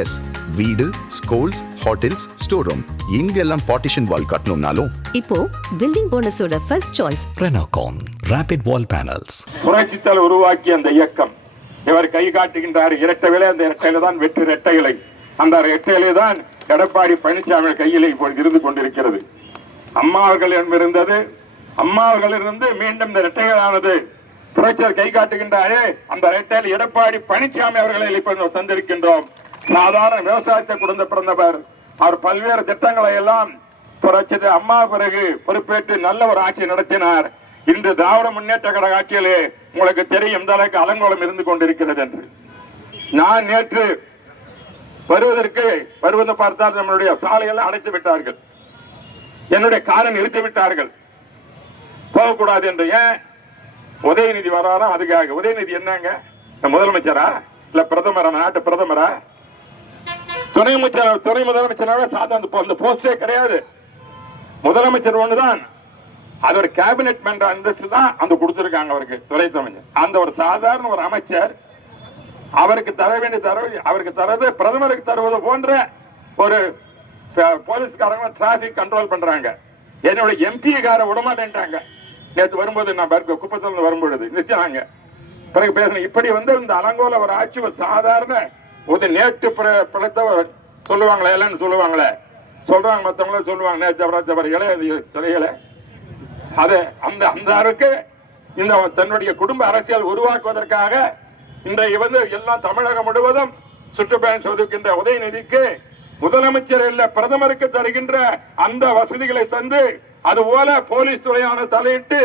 S, வீடு, schools, hotels, store room இங்கெல்லாம் partition wall கட்டணும்னாலும் இப்போ பில்டிங் போனஸோட first choice Renocon Rapid Wall Panels. புரட்சித்தால் உருவாக்கிய அந்த இயக்கம் இவர் கை காட்டுகின்றார். இரட்டை வேலை, அந்த இரட்டையில தான் வெற்றி இரட்டைகளை. அந்த இரட்டையிலே தான் எடப்பாடி பழனிசாமி கையிலே இப்பொழுது இருந்து கொண்டிருக்கிறது. அம்மா அவர்கள் இருந்தது, அம்மா அவர்கள் இருந்து மீண்டும் இந்த இரட்டைகளானது புரட்சியார் கை காட்டுகின்றாரே, அந்த இரட்டையில் எடப்பாடி பழனிசாமி அவர்களை இப்ப தந்திருக்கின்றோம். சாதாரண விவசாயத்தை கொடுத்த பிறந்தவர். அவர் பல்வேறு திட்டங்களை எல்லாம் புரட்சி அம்மா பிறகு பொறுப்பேற்று நல்ல ஒரு ஆட்சி நடத்தினார். இன்று திராவிட முன்னேற்ற கழக ஆட்சியிலே உங்களுக்கு தெரியும் எந்த அளவுக்கு அலங்கோலம் இருந்து கொண்டிருக்கிறது என்று. நான் நேற்று வருவது பார்த்தால் நம்மளுடைய சாலைகளை அடைத்து விட்டார்கள், என்னுடைய காரை நிறுத்தி விட்டார்கள், போகக்கூடாது என்று. ஏன்? உதயநிதி வராரா? அதுக்காக. உதயநிதி என்னங்க, முதலமைச்சரா இல்ல பிரதமரா? நாட்டு பிரதமரா? துணை முதலமைச்சராக சாதாரண அந்த போஸ்டே கிடையாது. முதலமைச்சர் ஒண்ணுதான், அது ஒரு கேபினெட் மெம்பர் அந்தஸ்து தான் அந்த கொடுத்திருக்காங்க அவருக்கு, துறை அமைச்சர். அந்த ஒரு சாதாரண ஒரு அமைச்சர் அவருக்கு தர வேண்டிய அவருக்கு தரது பிரதமருக்கு தருவது போன்ற ஒரு போலீஸ்காரங்க டிராபிக் கண்ட்ரோல் பண்றாங்க. என்னோட எம்பி கார விடமாட்டேன்ட்டாங்க. நேற்று வரும்போது நான் குப்பத்தில் வரும்பொழுது நிச்சயாங்க பிறகு பேசினேன். இப்படி இந்த அலங்கோல ஒரு ஆட்சி ஒரு சாதாரண ஒரு நேற்று பிழைத்தவர் சொல்லுவாங்களே இல்லைன்னு சொல்லுவாங்களே, சொல்றாங்க மற்றவங்களே சொல்லுவாங்க. நேற்று இளைய அது அந்த அளவுக்கு இந்த தன்னுடைய குடும்ப அரசியல் உருவாக்குவதற்காக இன்றைய எல்லாம் தமிழகம் முழுவதும் சுற்றுப்பயணம் சோதிக்கின்ற உதயநிதிக்கு முதலமைச்சர் இல்ல பிரதமருக்கு தருகின்ற அந்த வசதிகளை தந்து, அதுபோல போலீஸ் துறையான தலையிட்டு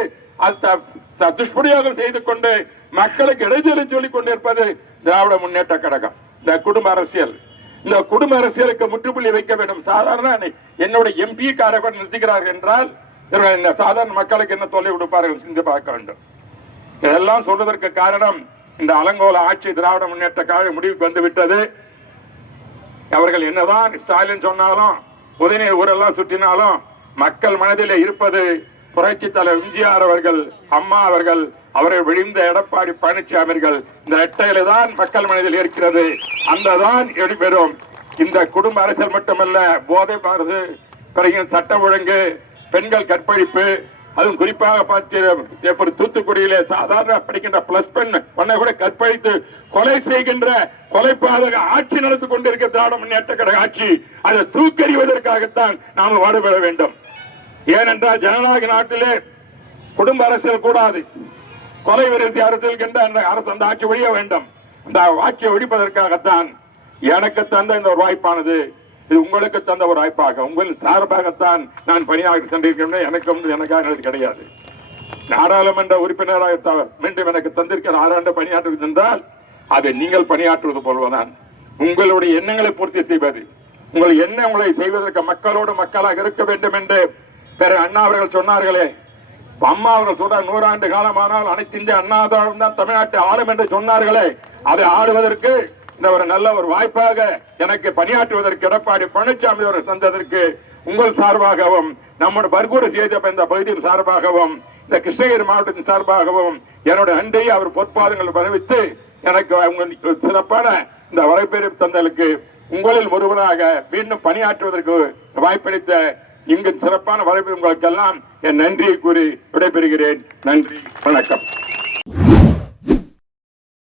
துஷ்பிரயோகம் செய்து கொண்டு மக்களுக்கு இடைஞ்சலை சொல்லிக் கொண்டிருப்பது திராவிட முன்னேற்ற கழகம். இந்த குடும்ப அரசியல், இந்த குடும்ப அரசியலுக்கு முற்றுப்புள்ளி வைக்க வேண்டும். சாதாரண என்னோட எம்பி காரர்கள் நிறுத்துகிறார்கள் என்றால் சாதாரண மக்களுக்கு என்ன தொல்லை கொடுப்பார்கள் சிந்தி பார்க்க வேண்டும். இதெல்லாம் சொல்வதற்கு காரணம் இந்த அலங்கோல ஆட்சி திராவிட முன்னேற்ற கழக முடிவுக்கு வந்து விட்டது. அவர்கள் என்னதான் ஸ்டாலின் சொன்னாலும் உதயநிதி ஊரெல்லாம் சுற்றினாலும் மக்கள் மனதில் இருப்பது புரட்சி தலைவர் எம்ஜிஆர் அவர்கள், அம்மா அவர்கள், அவரை விழுந்த எடப்பாடி பழனிசாமிகள். இந்த இரட்டையில தான் மக்கள் மனதில் இருக்கிறது. அந்த தான் எடுபெறும். இந்த குடும்ப அரசியல் மட்டுமல்ல, போதை மருந்து, பிறகு சட்டம் ஒழுங்கு, பெண்கள் கற்பழிப்பு, அதுவும் குறிப்பாக பார்த்து தூத்துக்குடியிலே சாதாரண படிக்கின்ற பிளஸ் பெண்ணை கூட கற்பழித்து கொலை செய்கின்ற கொலைப்பாதக ஆட்சி நடத்தி கொண்டிருக்க திராவிட முன்னேற்ற கழக ஆட்சி. அதை தூக்கறிவதற்காகத்தான் நாம் பாடுபட வேண்டும். ஏனென்றால் ஜனநாயக நாட்டிலே குடும்ப அரசியல் கூடாது, கொலை விரசி அரசியல் அந்த அரசு அந்த ஆட்சி ஒழிய வேண்டும். அந்த ஆட்சியை ஒழிப்பதற்காகத்தான் எனக்கு தந்த இந்த ஒரு வாய்ப்பானது. இது உங்களுக்கு தந்த ஒரு வாய்ப்பாக, உங்கள் சார்பாகத்தான் நான் பணியாற்றி சென்றிருக்கிறேன். எனக்காக கிடையாது. நாடாளுமன்ற உறுப்பினராக மீண்டும் எனக்கு தந்திருக்கிற 6 ஆண்டு பணியாற்றுவது என்றால் அதை நீங்கள் பணியாற்றுவது போல்வதான். உங்களுடைய எண்ணங்களை பூர்த்தி செய்வது, உங்கள் எண்ணங்களை செய்வதற்கு மக்களோடு மக்களாக இருக்க வேண்டும் என்று பிறகு அண்ணா அவர்கள் சொன்னார்களே. அம்மா அவர்கள் சொல்ற 100 ஆண்டு காலமானால் அனைத்து இந்திய அண்ணா தான் தமிழ்நாட்டை ஆளும் என்று சொன்னார்களே, அதை ஆடுவதற்கு இந்த ஒரு நல்ல ஒரு வாய்ப்பாக எனக்கு பணியாற்றுவதற்கு எடப்பாடி பழனிசாமி அவர்கள் தந்ததற்கு உங்கள் சார்பாகவும், நம்முடைய பர்கூர் செய்த இந்த பகுதியின் சார்பாகவும், இந்த கிருஷ்ணகிரி மாவட்டத்தின் சார்பாகவும் என்னுடைய நன்றியை அவர் பொற்பாதங்கள் வரவித்து எனக்கு சிறப்பான இந்த வரப்பேறு தந்தலுக்கு உங்களில் ஒருவராக மீண்டும் பணியாற்றுவதற்கு வாய்ப்பளித்த இங்கு சிறப்பான வரவேற்பு உங்களுக்கெல்லாம் என் நன்றியை கூறி விடைபெறுகிறேன். நன்றி, வணக்கம்.